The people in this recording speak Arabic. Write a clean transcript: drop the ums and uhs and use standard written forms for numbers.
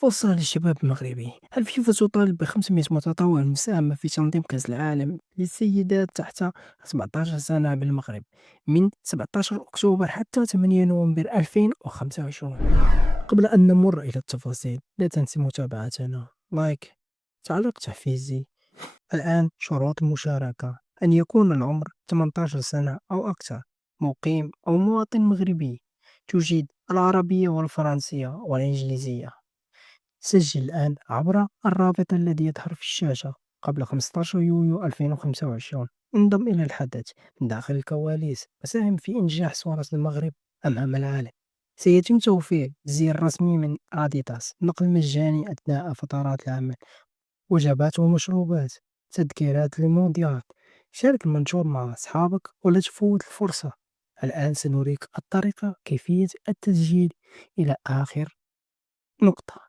فرصة للشباب المغربي. الفيفا تطالب ب500 متطوع للمساهمة في تنظيم كأس العالم للسيدات تحت 17 سنة بالمغرب من 17 أكتوبر حتى 8 نوفمبر 2025. قبل أن نمر إلى التفاصيل لا تنسى متابعتنا لايك، تعليق تحفيزي. الآن شروط المشاركة: أن يكون العمر 18 سنة أو أكثر، مقيم أو مواطن مغربي، تجيد العربية والفرنسية والإنجليزية. سجل الآن عبر الرابط الذي يظهر في الشاشة قبل 15 يوليو 2025. انضم إلى الحدث من داخل الكواليس وساهم في إنجاح صورة المغرب أمام العالم. سيتم توفير زير رسمي من أديداس، نقل مجاني أثناء فترات العمل، وجبات ومشروبات، تذكيرات للمونديال. شارك المنشور مع أصحابك ولا تفوت الفرصة. الآن سنريك الطريقة كيفية التسجيل إلى آخر نقطة.